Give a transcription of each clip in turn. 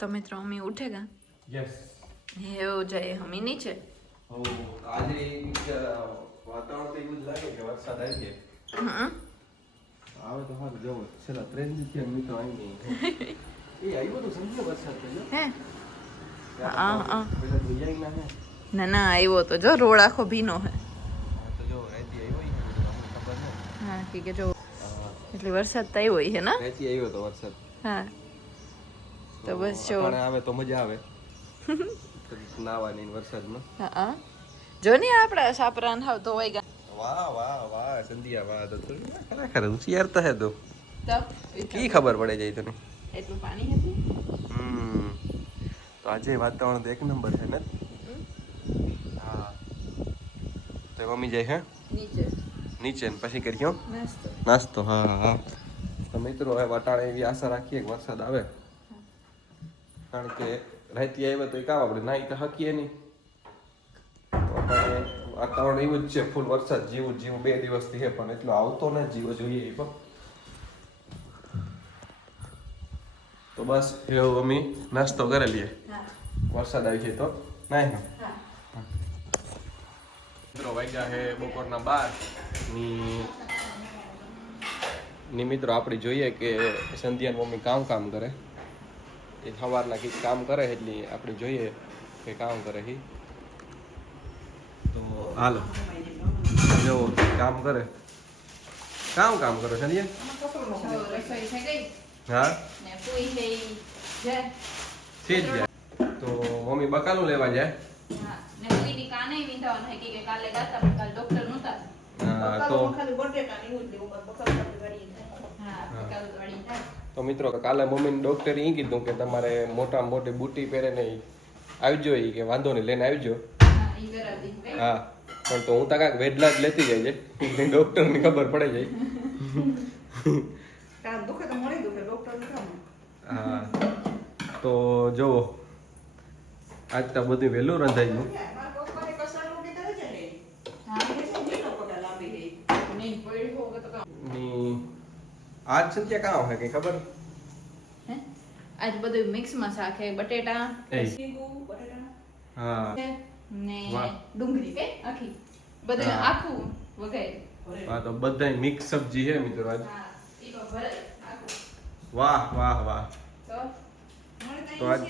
तो मित्र मम्मी उठेगा यस हो जाए हम नीचे हो आज वातावरण तो એવું જ લાગે કે વરસાદ આવી જાય આવે તો હાલ જવો છેલ્લા 3 દિવસથી મિત્રો આવી નહીં એ આવ્યો તો સમજો વરસાદ તો હે પેલા ભૈયા ના હે ના ના આવ્યો તો જો રોડ આખો ભીનો હે તો જો રેતી આવ્યો ખબર ને હા કે જો એટલે વરસાદ તો આવ્યો હે ને રેતી આવ્યો તો વરસાદ હા તો બસ જો આવે તો મજા આવે નાવાની વરસાદમાં હા જો ને આપડા સાપરાન હાવ તો હોય વાહ વાહ વાહ સંધ્યા વાહ તો ખરેખર હોશિયાર તો હે તો તો કી ખબર પડે જાય તને એટલું પાણી હતું તો આજે વાતાવરણ તો એક નંબર છે ને હા તો મમ્મી જાય હે નીચે ને પછી કર્યો નાસ્તો હા હા તો મિત્રો હવે વટાણે એવી આશા રાખીએ કે વરસાદ આવે કારણ કે રાતી આવે તો કામ આપણે નાઈ તો હકીએ નહીં વાતાવરણ એવું જ છે ફૂલ વરસાદ જીવું 2 દિવસથી છે પણ એટલો આવતો ને જીવો જોઈએ એ પણ તો બસ એવું અમે નાસ્તો કરી લઈએ વરસાદ આવી છે તો નહીં મિત્રો વાગ્યા છે બપોરના 12 ની મિત્રો આપણે જોઈએ કે સંધ્યાની મમ્મી કામ કરે એ સવારના કંઈક કામ કરે એટલે આપણે જોઈએ કે કામ કરે છે તો હાલો જો કામ કરે કામ કરો સંધ્યા હા ઠીક છે તો મમ્મી બકાલું લેવા જાય તો મિત્રો કાલે મમ્મીને ડોક્ટરે એ કીધું કે તમારે મોટામાં મોટી બુટી પહેરે નહીં આવજો એ કે વાંધો નહીં લઈને આવજો હા પણ તો હું તો કાંઈક વેડલા જ લેતી જાય છે ડોક્ટરની ખબર પડે જાય હા તો જુઓ આજ તો બધું વહેલું રંધાઈ ગયું આજ સંધ્યા કાં હોય કઈ ખબર આજ બધું મિક્સ માં શાક હે બટેટા હા ને ડુંગળી કે આખી બધું આખું વઘાર હા તો બધાય મિક્સ સબ્જી છે મિત્રો આજ વાહ વાહ વાહ તો આજ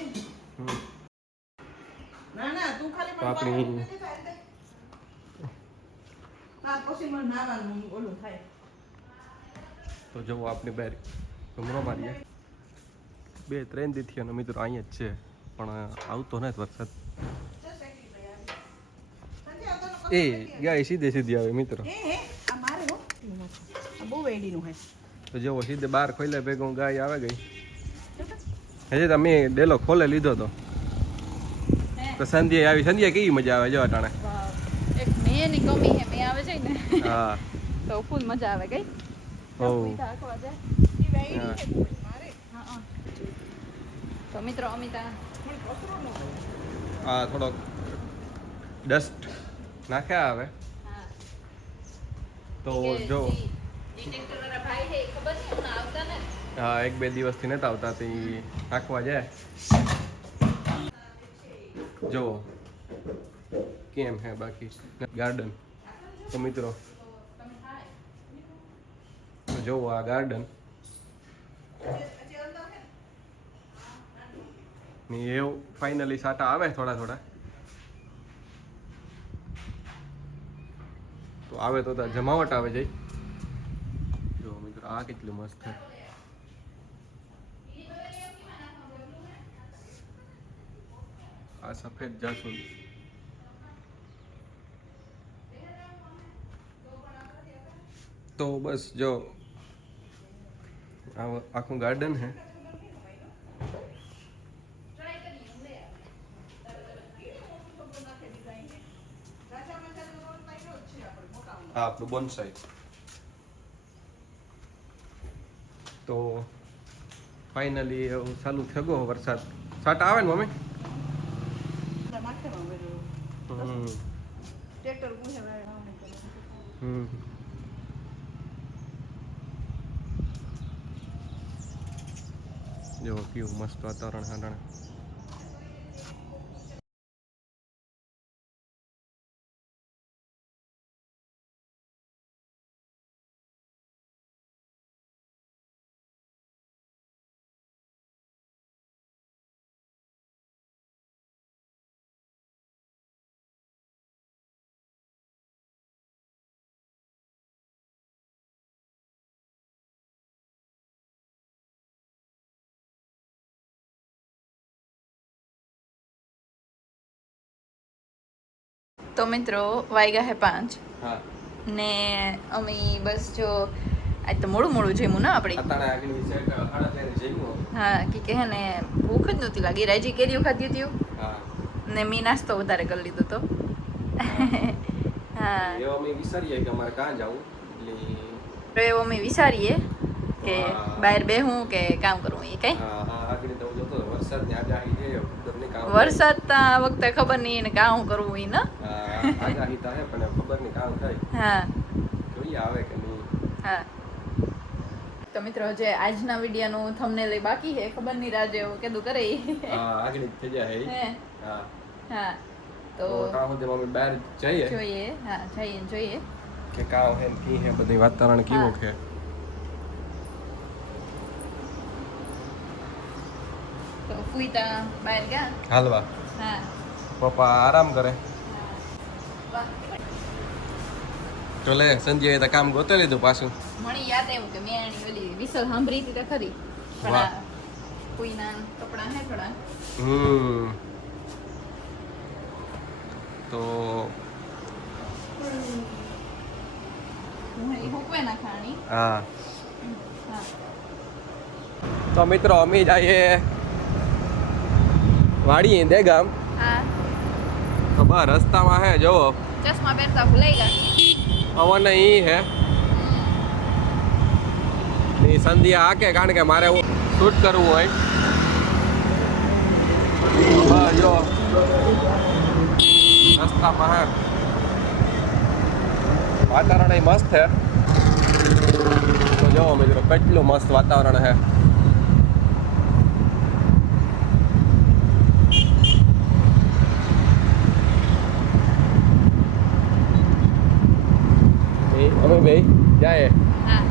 ના ના તું ખાલી તો આપણી પછી મને નાવાનું ઓલું થાય તો જો આપણે બહાર ઘમરો મારીએ 2-3 દીથી અને મિત્રો અહીંયા જ છે પણ આવતો નથી વરસાદ એ ગાય સીધી આવે મિત્રો બહુ વેડીનું હે તો જો સીધે બહાર ખોલે ભેગું ગાય આવે ગઈ હજી તમે ડેલો ખોલે લીધો તો સંધ્યા આવી સંધ્યા કેવી મજા આવે જો અટાણે એક મેની કમી હે મે આવે છે ને હા તો ફૂલ મજા આવે ગઈ ઓ તો મિત્રો અમિતા હા થોડોક ડસ્ટ નાખ્યા આવે તો જો હા 1-2 દિવસથી નતા આવતા તે નાખવા જાય જો કેમ હે બાકી ગાર્ડન તો મિત્રો જો આ ગાર્ડન ની એવું ફાઇનલી સાટા આવે થોડા તો આવે તો જમાવટ આવે જાય જો મિત્રો આ કેટલું મસ્ત છે આ સફેદ જાસૂદ તો બસ જો આખું ગાર્ડન હે હા આપણું બોનસાઈ તો ફાઇનલી એવું ચાલુ થઈ ગયો વરસાદ છાંટા આવે ને મમ્મી ટ્રેક્ટર જો કેવું મસ્ત વાતાવરણ હાંડણે. તો મિત્રો વાગ્યા હે 5 હા ને અમે બસ જો આજ તો મોડું મોડું જમ્યું ને આપણે. અતાણે આગળ વિશે ખાડા ત્યારે જમ્યું. હા કે હે ને ભૂખ જ નહોતી લાગી. રાજી કેરીઓ ખાધી હતી હા ને મેં નાસ્તો વધારે કરી લીધો તો. હા એવો અમે વિચારીએ કે અમારે કાં જવું એટલે તો એવો અમે વિચારીએ કે બહાર બેહું કે કામ કરવું એ કઈ. હા હા આગળ તો જોતો વરસાદની આગાહી છે ખબર નહીં કામ વરસાદ તો આ વખતે ખબર નહીં ને કામ કરવું એ ને. આગાહી તો હે પણ ખબર નહીં કામ થાય. હા જોઈએ આવે કે નહીં. હા તો મિત્રો જે આજના વિડીયોનું થંબનેલ બાકી છે ખબર નહીં રાજે એવું કીધું કરે ઈ. હા આગળ થઈ જાય હે હા હા તો તો કાં સુધી અમે બહાર જઈએ જોઈએ. હા જઈએ ને જોઈએ. કે કાં હે ને કી હે બધું વાતાવરણ કેવું છે. તો ફૂઈતા બહાર ગયા. હાલવા હા પપ્પા આરામ કરે વાહ. તો લે સંજય તો કામ ગોતે લીધું પાછું. મને યાદ આવ્યું કે મેં આની ઓલી વિસલ સાંભળી હતી તો ખરી પણ વાહ. આ ફૂઈના કપડાં હે થોડા તો હું એ હુકવે નાખાણી. હા હા તો મિત્રો અમે જઈએ વાડીએ દેગામ. હા તો બસ રસ્તામાં હે જોવો ચશ્મા પહેરતા ભૂલાઈ ગયા. પવન ઈ હે ની સંધ્યા હાકે કારણ કે મારે શૂટ કરવું હોય. બસ જો રસ્તામાં હે વાતાવરણ ય મસ્ત છે. તો જોવો મિત્રો કેટલું મસ્ત વાતાવરણ છે. અમે ભાઈ જાય હા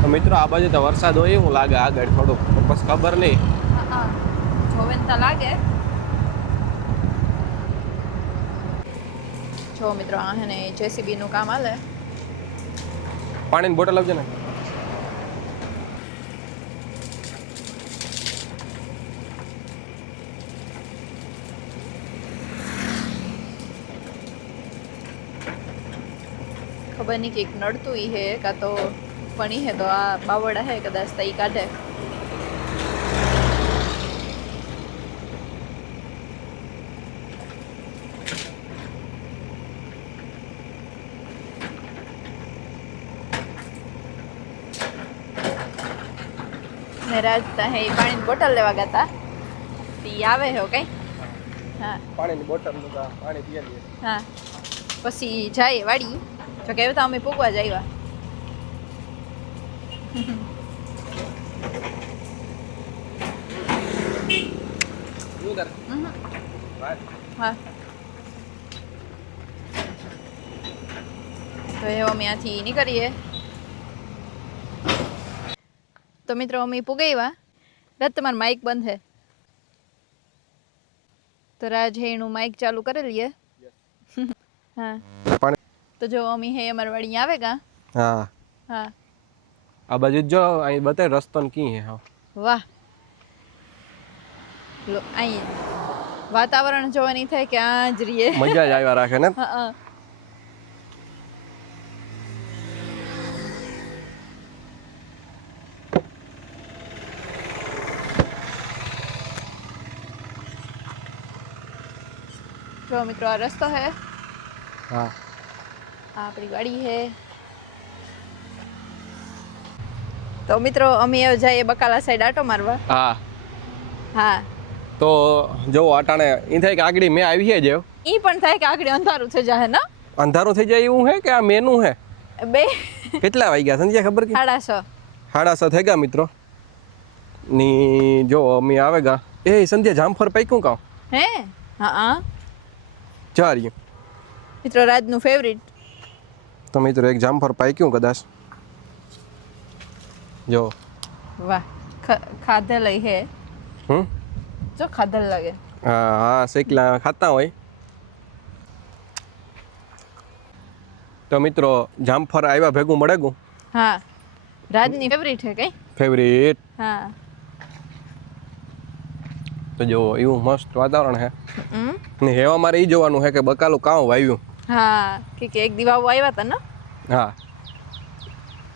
તો મિત્રો આ બાજુ તો વરસાદ હોય એવું લાગે આગળ થોડુંક બસ ખબર નહીં. હા જોવે ને તો લાગે. જો મિત્રો આ હે ને જેસીબી નું કામ હાલે. પાણીની બોટલ આપજો ને. ખબર નહીં કે નડતું ઈ હે કાં તો પણ ઈ હે તો આ બાવડા હે કદાચ તો ઈ કાઢે. ને રાજતા હે ઈ પાણીની બોટલ લેવા ગયા તી આવે હે કઈ. હા પાણીની બોટલ પાણી પીએ લઈએ. હા પછી જાય વાડી જો કે તો અમે પૂગવા જ આવ્યા. હા તો એ અમે ત્યાંથી નીકળીએ. તો મિત્રો અમે પૂગાવ્યા. રાત તમારું માઇક બંધ છે તો રાજ હે એનું માઇક ચાલુ કરી લઈએ. હા તો જો અમે હે અમારી વાડી આવે કા. હા હા આ બાજુ જો અહીં બતાય રસ્તો ને કી હે. હા વાહ લો અહીં વાતાવરણ જોવાની થાય કે આ જ રીએ. મજા જ આવ્યા રાખે ને. હા જો મિત્રો આ રસ્તો હે. હા આ આપણી ગાડી હે. તો મિત્રો અમે જઈએ બકાલા સાઈડ આટો મારવા. હા હા તો જો અટાણે એ થાય કે આગળ મેં આવી છે ઈ પણ થાય કે આગળ અંધારું થઈ જાય ને. અંધારું થઈ જાય એવું હે કે આ મેનું હે બે કેટલા વાગ્યા સંજ્યા ખબર કે 6:30. 6:30 થઈ ગયા મિત્રો ની જો અમે આવે ગા એ સંધ્યા જામફળ પાક્યું કાં હે હા ચાર્યું મિત્રો રાજનું ફેવરિટ. તો મિત્રો એક જામફળ પાક્યું કદાચ જો વાહ ખાધેલ હે. જો ખાધેલ લાગે. હા હા શેકલા ખાતા હોય. તો મિત્રો જામફળ આવ્યા ભેગું મળે ગયું. હા રાજની ફેવરિટ છે કઈ ફેવરિટ. હા તો જો એવું મસ્ત વાતાવરણ છે ને હેવા મારે ઈ જોવાનું છે કે બકાલું કાં વાવ્યું. હા કે એક દિવાઓ આવ્યા હતા ને. હા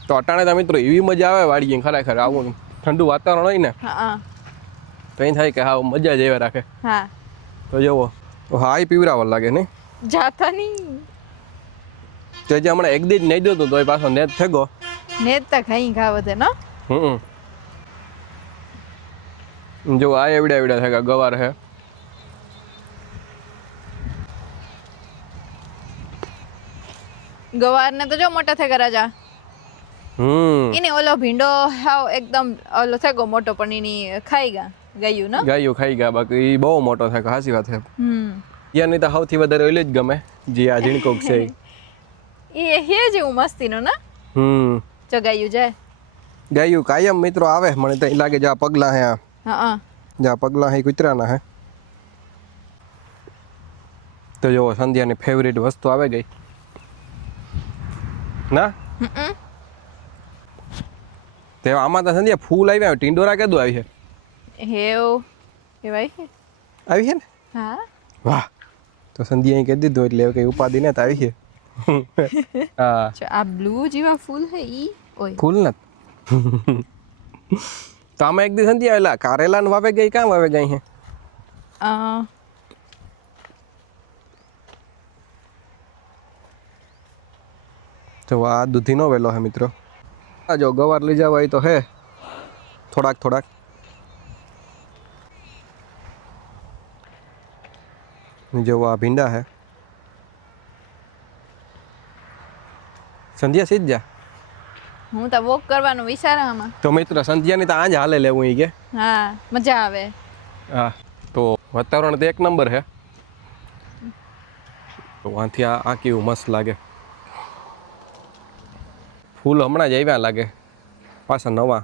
તો અટાણે તો મિત્રો એવી મજા આવે વાડીએ ખરેખર આવું ઠંડુ વાતાવરણ હોય ને હા તો એ થાય કે હા મજા જ એવા રાખે. હા તો જુઓ હા એ પીવરાવર લાગે ને જાતા નહીં તો જે હમણાં એક દી જ નહીં દો તો એ પાછો નેત થેગો નેત તક અહીં ખાવતે ને. જો આ એવડા એવડા થેગા ગવાર હે. ગવાર ને તો જો મોટા થઈ ગયા રાજા. એને ઓલો ભીંડો હાવ એકદમ ઓલો થેગો મોટો પણ એની ખાઈ ગયું ને ગાયું ખાઈ ગયા બાકી ઈ બહુ મોટો થાય હાસી વાત છે. યાની તો સૌથી વધારે ઓલી જ ગમે જે આ ઝીણકોક છે એ હે જેવું મસ્તીનું ને. ચગાયું જાય ગાયું કાયમ મિત્રો આવે મને તો લાગે જા પગલા હે હા જા પગલા હે કૂતરાના હે. તો જો સંધ્યાની ફેવરિટ વસ્તુ આવે ગઈ ના તે આમાં તો સંધ્યા ફૂલ આવ્યા ટિંડોરા કેદું આવી છે હેવ કેવાય છે આવી છે ને. હા વાહ તો સંધ્યા કહી દીધું એટલે કઈ ઉપાધિ ને આવી છે. હા આ બ્લુ જેવા ફૂલ હે ઈ ઓય ફૂલ ન તો આમાં એક દી સંધ્યા આવેલા કારેલા ને વાવે ગઈ કાં વાવે ગઈ છે તો આ દૂધીનો વેલો હે મિત્રો. આ જો ગવાર લઈ જવા હોય તો હે થોડાક જો આ ભીંડા હે. સંધ્યા સીધ જા હું તો વોક કરવાનું વિચારામાં. તો મિત્રો સંધ્યાની તો આજ હાલે લેવું ઈ કે હા મજા આવે. હા તો વાતાવરણ તો એક નંબર હે. તો વાંથી આ કેવું મસ્ત લાગે. ફૂલ હમણાં જ આવ્યા લાગે પાછા નવા.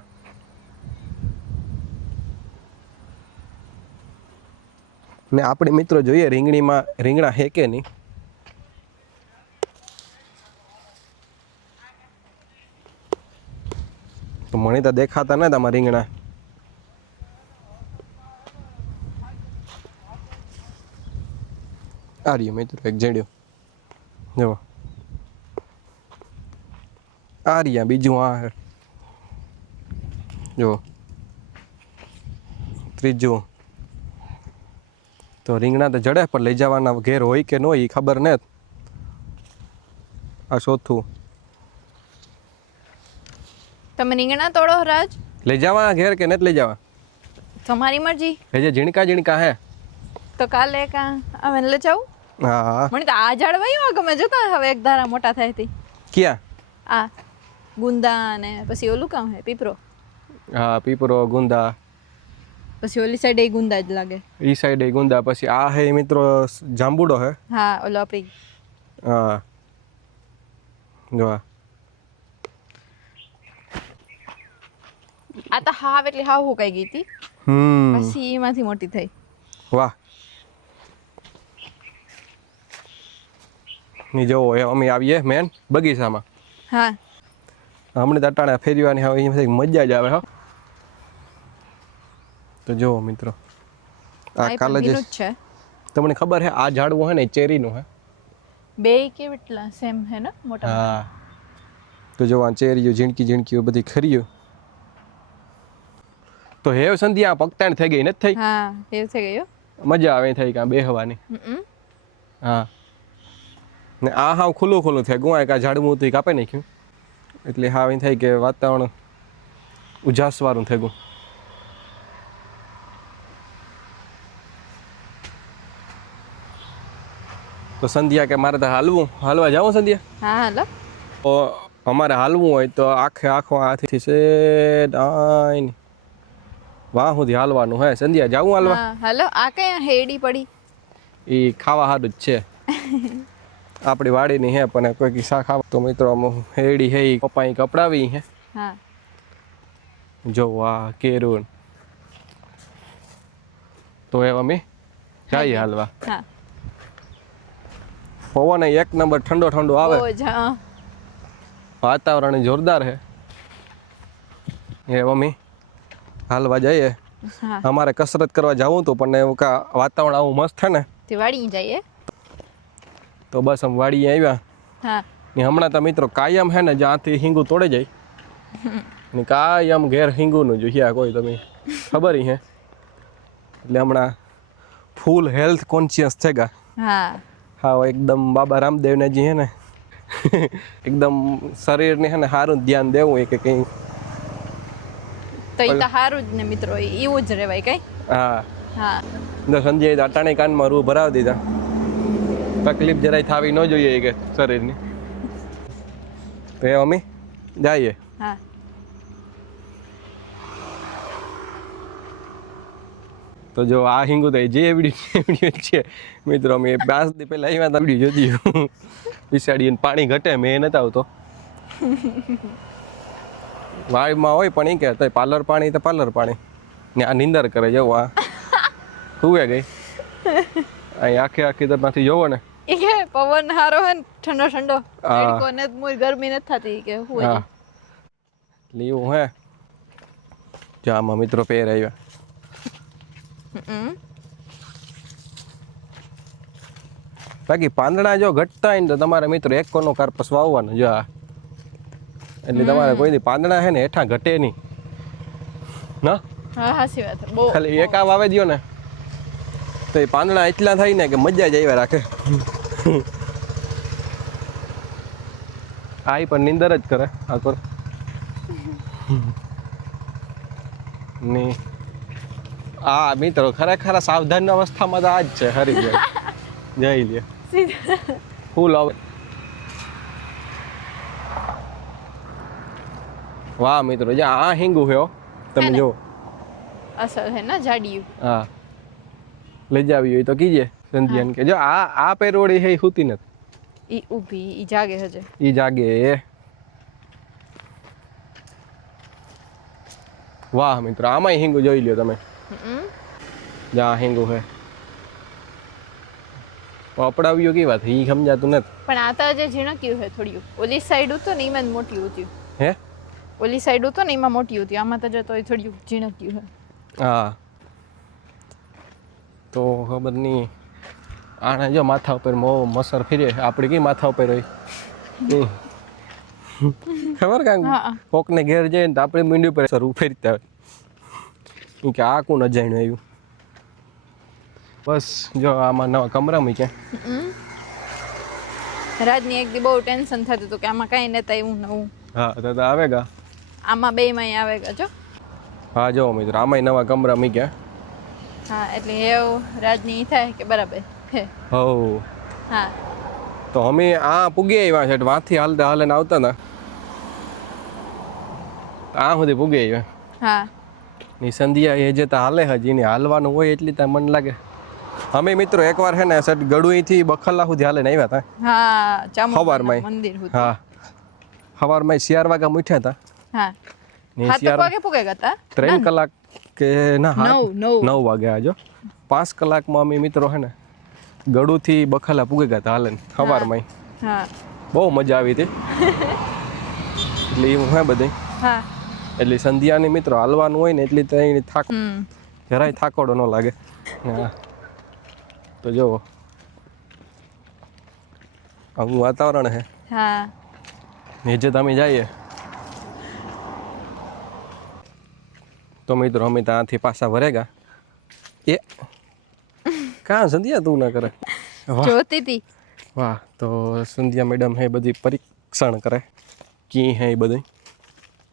ને આપણે મિત્રો જોઈએ રીંગણા હે કે નહીં. તો મને તો દેખાતા ને તમારા રીંગણા. આ રહ્યો મિત્રો એક જડ્યો જો આ રહ્યા બીજું આ જો ત્રીજું. તો રીંગણા તો જડે પણ લઈ જવાના ઘેર હોય કે ન હોય એ ખબર ને. આ ચોથું. તમે રીંગણા તોડો રાજ લઈ જવા ઘેર કે નથી લઈ જવા તમારી મરજી. એ જે ઝીણકા હે તો કાલે કા અમે લઈ જાવ. હા મને તો આ ઝાડ વાયો ગમે જોતા હવે એક ધારા મોટા થાય થી. ક્યાં આ ગુંદા ને પછી ઓલું કામ હે પીપરો. હા પીપરો ગુંદા પછી ઓલી સાઈડ એ ગુંદા જ લાગે. ઈ સાઈડ એ ગુંદા પછી આ હે મિત્રો જાંબુડો હે. હા ઓલો આપણી હા જો આ તો હાવ એટલે હાવ હુકાઈ ગઈ હતી પછી એમાંથી મોટી થઈ. વાહ ની જો અમે આવીએ મેન બગીચામાં. હા હમણાં તો અટાણે ફેરવાની હવે એમાંથી મજા જ આવે. હો તો જો મિત્રો આ કાલે જ છે તમને ખબર હે આ ઝાડવું હે ને ચેરીનું હે. બે કેવટલા સેમ હે ને મોટા. હા તો જો આ ચેરીઓ ઝીણકી બધી ખરીયું. તો હેવ સંધ્યા પગતાણ થઈ ગઈ નથી થઈ. હા એવું થઈ ગયું. મજા આવે થઈ કાં બેહવાની. હા ને આ હાવ ખુલ્લું થાય ગુવાય કા ઝાડવું હતું કાપી નાખ્યું એટલે હાવ એ થાય કે વાતાવરણ ઉજાસવાળું થઈ ગયું. તો સંધ્યા કે મારે તો હાલવા જાવું સંધ્યા? હા હાલો. તો અમારે હાલવું હોય તો આખો હાથથી છે ડાઈન વાહ સુધી હાલવાનું હે. સંધ્યા જાવું હાલવા? હા હાલો. આ કઈ હેડી પડી? એ ખાવા સારું જ છે. આપણી વાડીની હે પણ કોઈ શાક ખાવા તો મિત્રો હેડી હે પપ્પા કપડાવી હે. હા જો આ કેરું તો એ અમે જઈએ હાલવા. હા પવન એક નંબર ઠંડો ઠંડો આવે. બહુ જ, હા. વાતાવરણ જોરદાર છે. એ મમ્મી હાલવા જઈએ. હા અમારે કસરત કરવા જવું હતું પણ એવું કા વાતાવરણ આવું મસ્ત છે ને તે વાડી જઈએ. તો બસ અમે વાડીએ આવ્યા. હા ને હમણાં તો મિત્રો કાયમ હે ને જ્યાંથી હિંગુ તોડે જાય ને કાયમ ઘેર હિંગુનું જોઈએ કોઈ તમે ખબર હે. એટલે હમણાં ફૂલ હેલ્થ કોન્શિયસ છે ગા. હા હા એકદમ બાબા રામદેવને જે હે ને એકદમ શરીરને હે ને સારું ધ્યાન દેવું એ કે કંઈ. તો એ તો સારું જ ને મિત્રો, એવું જ રહેવાય કઈ. હા હા તો સંજય અટાણે કાનમાં રૂ ભરાવી દીધા. તકલીફ જરાય થાવી ન જોઈએ કે શરીરની. તો એ અમે જઈએ. હા તો જો આ હિંગુ તો જે એવડી છે મિત્રો, અમે 5 દી પહેલા આવ્યા હતા વિડીયો જોતી પીસાડીને પાણી ઘટે મેં નતા આવતો. વાળમાં હોય પણ એ કે પાર્લર પાણી તો પાર્લર પાણી ને આ નિંદર કરે જવું આ હુએ ગઈ અહીં આખી તરફથી જોવો ને એ કે પવન હારો હે ને ઠંડો ઠંડો હા. કોને મુય ગરમી નથી થતી કે હું હા એટલે એવું હે. જો આમાં મિત્રો પેર આવ્યા. બાકી પાંદડા જો ઘટતા હોય ને તો તમારે મિત્રો એક કોનો કાર્પસ વાવવાનો જો આ. એટલે તમારે કોઈ દી પાંદડા હે ને હેઠા ઘટે નહીં ના. હા હાસી વાત છે. બહુ ખાલી એક આ વાવે દ્યો ને તો એ પાંદડા એટલા થાય ને કે મજા જ આવ્યા રાખે. આ પણ નિંદર જ કરે આખો ની. આ મિત્રો ખરેખર સાવધાન અવસ્થામાં તો આ જ છે. હરી જાય જઈ લે ફૂલ આવે. વાહ મિત્રો જે આ હિંગુ છે હો, તમે જો અસર હે ને જાડિયું. હા લઈ જાવી હોય તો કીજે સંધ્યાને કે જો આ પેરોડી હે હુતી નથી. ઈ ઊભી ઈ જાગે હજે. ઈ જાગે. વાહ મિત્રો આમાંય હિંગુ જોઈ લ્યો તમે. જા હિંગુ હે પપડાવ્યો કેવી વાત ઈ સમજાતું નથી. પણ આ તો જે ઝીણક્યું હે થોડ્યું. ઓલી સાઈડ ઉતો ને એમાં મોટી ઉત્યું. હે ઓલી સાઈડ ઉતો ને એમાં મોટી ઉત્યું. આમાં તો જતો થોડ્યું ઝીણક્યું હે. હા તો ખબર નહીં. આને જો માથા ઉપર મસર ફેરે આપણે કઈ માથા ઉપર હોય ખબર કાંઈ હા. કોકને ઘેર જઈએ ને તો આપણે મીંડી ઉપર સર ફેરતા હોય કે આ કોણ અજાણ્યું આવ્યું. બસ જો આમાં નવા કમરા મૂક્યા. રાજની એક દી બહુ ટેન્શન થતું હતું કે આમાં કાંઈ નતા એવું નવું. હા તો આવે ગા. આમાં બેયમાંય આવે ગા જો. હા જો મિત્રો આમાંય નવા કમરા મૂક્યા. હા એટલે એવું રાજની ઈ થાય કે બરાબર હે. હો હા તો અમે આ પૂગી આવ્યા છે વાંથી હાલતા હાલે આવતા હતા આ સુધી પૂગી આવ્યા. હા ની સંધ્યા એ જે હાલે હજી ને હાલવાનું હોય એટલી ત્યાં મન લાગે. અમે મિત્રો એકવાર હે ને સટ ગડુઈથી બખલ્લા સુધી હાલે ને આવ્યા હતા. હા સવારમાં. ચામુંડા મંદિર હતું. હા સવારમાં 4 વાગ્યા મૂઠ્યા હતા. હા ને 7 વાગે પૂગે ગયા 3 કલાક કે ના 9 વાગ્યા જો 5 કલાકમાં અમે મિત્રો હે ને ગડુથી બખલા પૂગી ગયા હતા હાલે સવારમાં. હા બહુ મજા આવી હતી. એટલે એવું હે બધે. હા એટલે સંધ્યાની મિત્રો હાલવાનું હોય ને એટલી તો અહીં થાક જરાય થાકોડો ન લાગે. હા તો જો આવું વાતાવરણ હે. હા નીચે તમે જઈએ તો મિત્રો અમે ત્યાંથી પાછા વરેગા. એ કાં સંધ્યા તું ના કરે. વાહ જોતી હતી. વાહ તો સંધ્યા મેડમ હે બધી પરીક્ષણ કરે કી હે એ બધું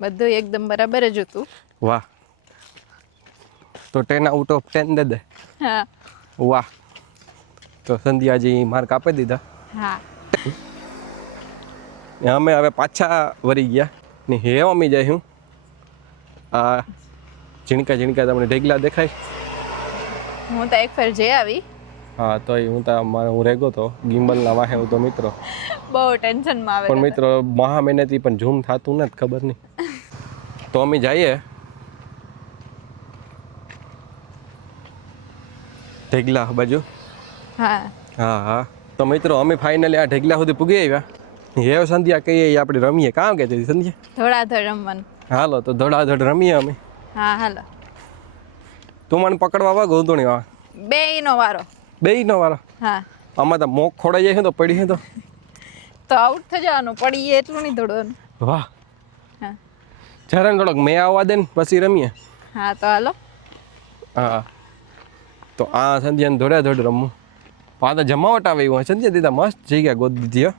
બધું એકદમ બરાબર જ હતું. વાહ, તો 10 આઉટ ઓફ 10 દે દે. હા વાહ, તો સંધ્યાજી માર્ક આપી દીધા. હા ને અમે હવે પાછા વળી ગયા ને હે મમ્મી જાય હું આ ઝીણકા ઝીણકા તમને ઢેગલા દેખાય. હું તો એક ફેર જઈ આવી. હા તો હું તો હું રેગો તો ગિમ્બલના વાહે હું તો મિત્રો બહુ ટેન્શનમાં આવે પણ મિત્રો મહા મહેનતી પણ ઝૂમ થતું નથી ખબર નહીં. તો અમે જઈએ ઢેગલા બાજુ. હા હા હા તો મિત્રો અમે ફાઇનલી આ ઢેગલા સુધી પૂગી આવ્યા. હે સંધ્યા કહીએ આપણે રમીએ કામ કે સંધ્યા ધોળાધડ રમવાનું. હાલો તો ધડાધડ રમીએ અમે. હા હાલો. તું મને પકડવા વાગ ઉધોણી વા બેયનો વારો. બેયનો વારો. હા આમાં તો મોક ખોડાઈ જાય છે તો પડી છે તો આઉટ થઈ જવાનું, પડીએ એટલું નહીં દોડવાનું. વાહ, હા જરા થોડોક મેં આવવા દે ને પછી રમીએ. હા તો હાલો. હા તો આ સંધ્યાને ધોડે રમવું. આ તો જમાવટ આવે એવું સંધ્યા દીધા મસ્ત જગ્યા ગોદ દીધી હો.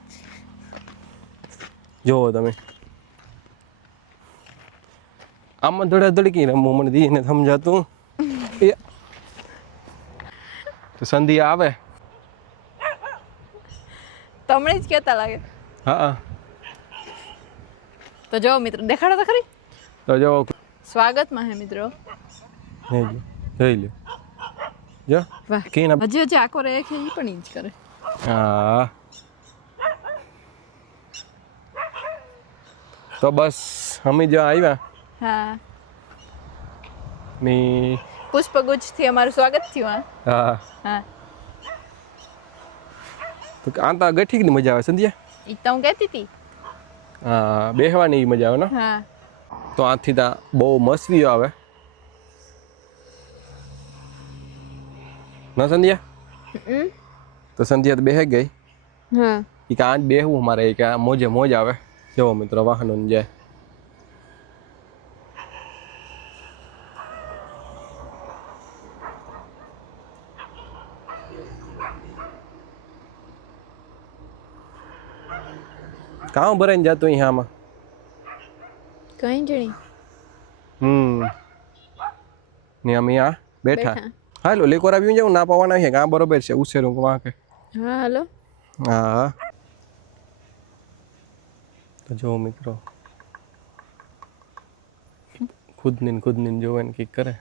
જોવો તમે આમાં ધોડા કઈ રમવું મને દીને સમજાતું. તો સંધ્યા આવે તમને જ કહેતા લાગે. હા તો જો મિત્રો દેખાડો તો ખરી. તો જો સ્વાગતમાં હે મિત્રો. જોઈ લે જો વાહ, કઈ ના હજી આખો રે છે ઈ પણ ઈ જ કરે. હા તો બસ અમે જો આવ્યા હા ની પુષ્પગુચ્છથી અમારું સ્વાગત થયું. હા હા તો આ તો ગઠીકની મજા આવે સંધ્યા. ઈ તો હું કહેતી હતી. હા બેહવાની મજા આવે ને. હા તો આથી તો બહુ મસ્તીઓ આવે ના સંધ્યા. તો સંધ્યા તો બેહી ગઈ. હા એ કે આજ બેહવું અમારે કે મોજે મોજ આવે. જવો મિત્રો વાહનો જાય. કામ ભરાઈને જતું અહીંયા આમાં. કઈ જણી ને અમે આ બેઠા. હાલો લેકોર આવ્યું જાઉં ના પાવાના છે કાં બરોબર છે ઉછેરું વાંકે. હા હાલો. હા તો જો મિત્રો ખુદની જોવે ને કંઈક કરે.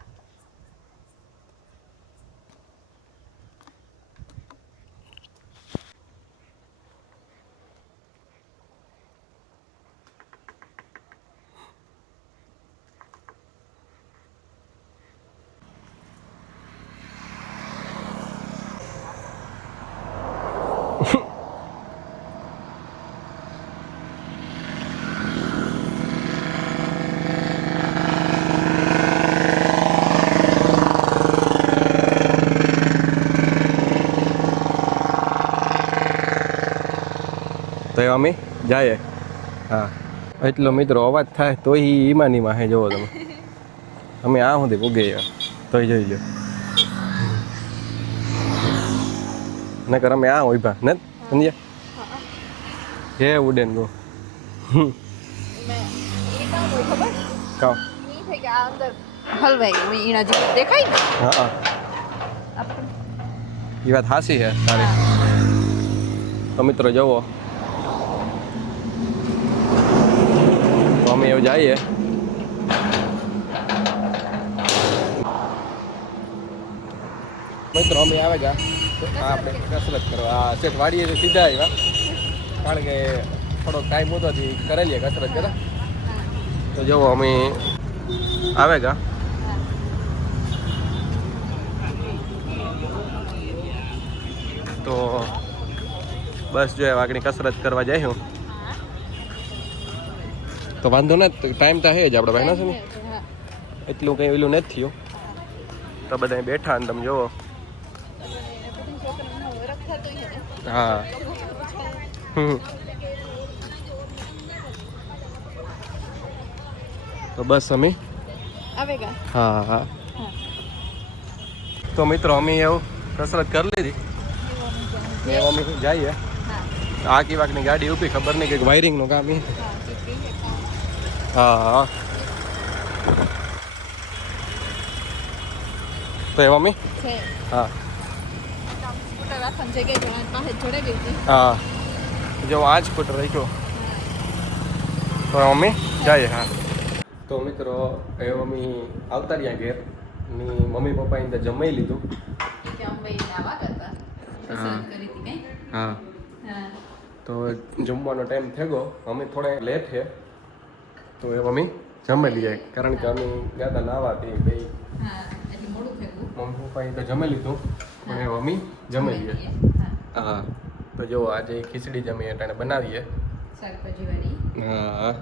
તો અમે જાય. હા એટલો મિત્રો અવાજ થાય તો ઈમાનીમાં હે જોવો તમે. અમે આ સુધી પૂગે તોય જોઈ લો નકર અમે આ ઉભા ને સમજ્યા હે ઉડેન ગો કામ હલવાઈ ઈના જેવું દેખાય ને. હા એ વાત હાસી છે તારી. તો મિત્રો જુઓ તો અમે એવું જઈએ. મિત્રો અમે આવે ગયા આપણે કસરત કરવા આ સેટ વાડીએ તો સીધા આવ્યા કારણ કે થોડોક ટાઈમ હતો કરેલીએ કસરત જરા. તો જુઓ અમે આવે ગયા. તો બસ જો વાગણી કસરત કરવા જાય હું તો વાંધો નથી ટાઈમ તો હે જ આપણે ભાઈ ના છે ને એટલું કંઈ ઓલું નથી થયું. તો બધા બેઠા ને તમે જુઓ. હા તો બસ અમે હા તો મિત્રો અમે એવું કસરત કરી લીધી ને અમે જઈએ. આખી વાકની ગાડી ઊભી ખબર નહીં કે વાયરિંગનું કામ એ. હા તો એ મમ્મી છે હા સ્કૂટર રાખવાની જગ્યાએ જણા પાસે જોડે ગઈ હતી હા જો આ જ સ્કૂટર રાખ્યો તો મમ્મી જાય હા તો મિત્રો એ મમ્મી આવતા રહ્યા ઘેર ની મમ્મી પપ્પાએ ત્યાં જમાઈ લીધું કે અમે નાવા કરતા પસંદ કરી હતી કઈ હા હા તો જમવાનો ટાઈમ થઈ ગયો અમે થોડા લેટ છે તો એ મમ્મી જમી લઈએ કારણ કે અમે ગયા હતા નાવા તે બે હા એટલે મોડું થઈ ગયું મમ્મી પપ્પાએ તો જમી લીધું પણ એ મમ્મી જમી લઈએ હા હા તો જો આજે ખીચડી જમી એટલે બનાવીએ શાકભાજી વાળી હા